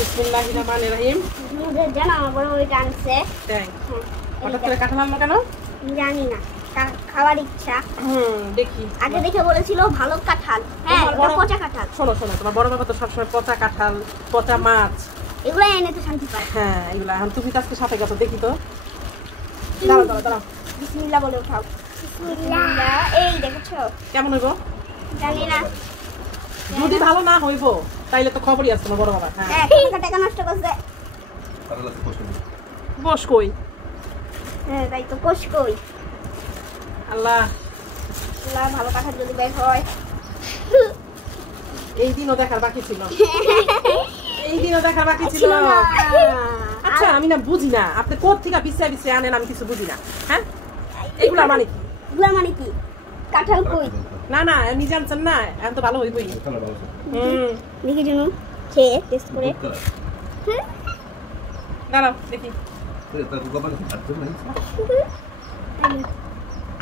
বিসমিল্লাহির রহমানির রহিম। জানো আমার বড় ভাই জানছে। তাই হঠাৎ করে কাঁঠাল আনলো কেন জানি না, খাওয়ার ইচ্ছা। দেখি আগে দেখে বলেছিল ভালো কাঁঠাল। হ্যাঁ, ওটা পচা কাঁঠাল। শোনো শোনো, তোমার বড় বাবা তো সবসময় পচা কাঁঠাল, পচা মাছ এগুলো এনে তো শান্তি পায়। হ্যাঁ এগুলা এখন তুমি আজকে সাথে গেছো, দেখি তো। দাঁড়াও দাঁড়াও দাঁড়াও, বিসমিল্লাহ বলে উঠাও। বিসমিল্লাহ। এই দেখেছো কেমন হইব জানি না। যদি ভালো না হইব তাইলে তো খবরই আছে তোমার বড় বাবা। হ্যাঁ, টাকা নষ্ট করছে। বস কই? হ্যাঁ তাই তো, কোষ কই। আল্লাহ আল্লাহ, ভালো কাঁঠাল যদি বের হয়। এই দিনও দেখার বাকি ছিল, এই দিনও দেখার বাকি ছিল। আচ্ছা আমি না বুঝি না, আপনি কোথ থেকে পিছিয়ে পিছিয়ে আনেন, আমি কিছু বুঝি না। হ্যাঁ এগুলা মানে কি? এগুলা মানে কি? কাঁঠাল কই? না না এমনি জানছেন না, এখন তো ভালো হইবই। দেখি জানো, খেয়ে টেস্ট করে। দাঁড়াও দেখি।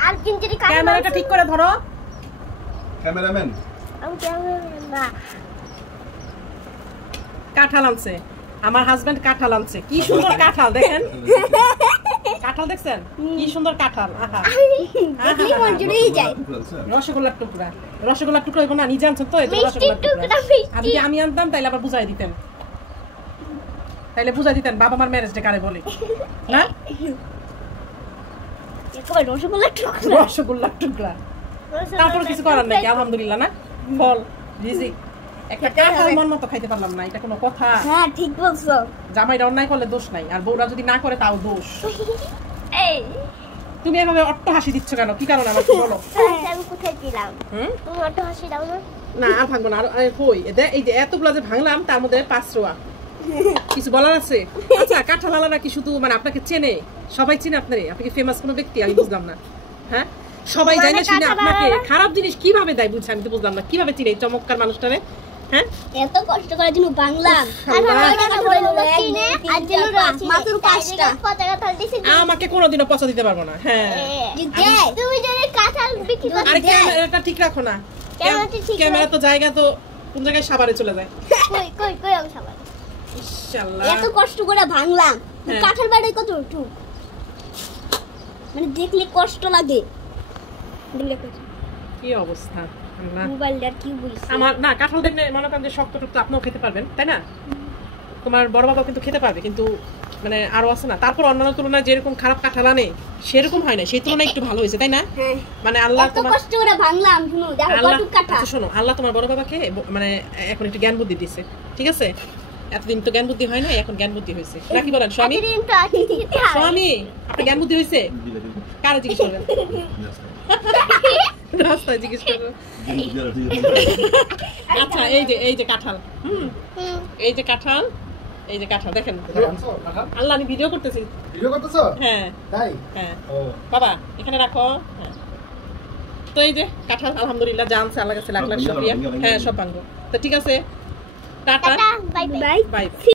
আর কিন্তু ক্যামেরাটা ঠিক করে ধরো। ক্যামেরাম্যান আমি ক্যামেরাম্যান না। কাঁঠাল আনছে আমার হাজবেন্ড, কাঁঠাল আনছে। কি সুন্দর কাঁঠাল দেখেন, কাঁঠাল দেখছেন কি সুন্দর কাঁঠাল। আহা দেখলি মন জুড়েই যায়। রসগোল্লার টুকরা, রসগোল্লার টুকরা হইব না, নিজে আনছেন তো, এই মিষ্টি রসগোল্লার টুকরা, টুকরা। মিষ্টি। আমি আনতাম তাইলে আবার বুঝাই দিতেন, তাইলে বুঝাই দিতেন বাবা মার ম্যারেজ ডে কারে বলে না। একেবারে রসগোল্লার টুকরা। রসগোল্লার টুকরা, তারপর কিছু করার নাই, আলহামদুলিল্লাহ না, ফল রিজিক। একটা কাঁঠাল মন মতো খাইতে পারলাম না, এটা কোনো কথা? হ্যাঁ ঠিক বলছো। জামাইরা অন্যায় করলে দোষ নাই, আর বউরা যদি না করে তাও দোষ। এই তুমি এভাবে অট্ট হাসি দিচ্ছ কেন, কি কারণে আমাকে বলো? আমি কোথায় দিলাম? তুমি অত হাসি দাও না। না আর ভাঙবো না, আর কই এই যে এতগুলা যে ভাঙলাম তার মধ্যে 5 রোয়া। কিছু বলার আছে? আচ্ছা কাঁঠাল আলাদা কি শুধু মানে আপনাকে চেনে, সবাই চিনে আপনারে? আপনি কি ফেমাস কোনো ব্যক্তি? আমি বুঝলাম না। হ্যাঁ সবাই জানে না চিনে আপনাকে, খারাপ জিনিস কিভাবে দেয় বুঝছি আমি তো বুঝলাম না, কিভাবে চিনে এই চমৎকার মানুষটারে? হ্যাঁ এত কষ্ট করে জন্য বাংলাম। আমাকে কোনোদিনও পচা দিতে পারবো না। হ্যাঁ তুমি যদি কাঁঠাল বিক্রি করতে, আরে ক্যামেরাটা ঠিক রাখো না, ক্যামেরা তো জায়গা তো কোন জায়গায় সাবারে চলে যায়। কই কই কই আমি সাবান। ইনশাআল্লাহ এত কষ্ট করে ভাঙলাম, কাঁঠাল বাড়ি কত টু, মানে দেখলে কষ্ট লাগে। কি অবস্থা আল্লাহ। মোবাইলটা কি বলছিস? আমার না কাঁঠাল দেখলে মনে করেন যে শক্ত টুকতো আপনিও খেতে পারবেন, তাই না? তোমার বড় বাবা কিন্তু খেতে পারবে, কিন্তু মানে আরো আছে না, তারপর অন্যান্য তুলনায় যেরকম খারাপ কাঁঠাল আনে সেরকম হয় না, সেই তুলনায় একটু ভালো হয়েছে, তাই না? মানে আল্লাহ তোমার কষ্ট করে ভাঙলাম, শুনো দেখো কত কাঁঠাল। শোনো, আল্লাহ তোমার বড় বাবাকে মানে এখন একটু জ্ঞান বুদ্ধি দিয়েছে, ঠিক আছে? এতদিন তো জ্ঞান বুদ্ধি হয় না, এখন জ্ঞান বুদ্ধি হয়েছে, নাকি বলেন স্বামী? স্বামী আপনার জ্ঞান বুদ্ধি হয়েছে? কারে জিজ্ঞেস করবেন? রাস্তায় জিজ্ঞেস করবেন। আচ্ছা এই যে কাঁঠাল, এই যে কাঁঠাল, এই যে কাঁঠাল দেখেন। আল্লাহ আমি ভিডিও করতেছি। ভিডিও করতেছো? হ্যাঁ তাই? হ্যাঁ ও বাবা এখানে রাখো। হ্যাঁ তো এই যে কাঁঠাল আলহামদুলিল্লাহ জানছে, আল্লাহ কাছে লাখ লাখ শুকরিয়া। হ্যাঁ সব ভাঙবো তো, ঠিক আছে, টাটা, বাই বাই। বাই।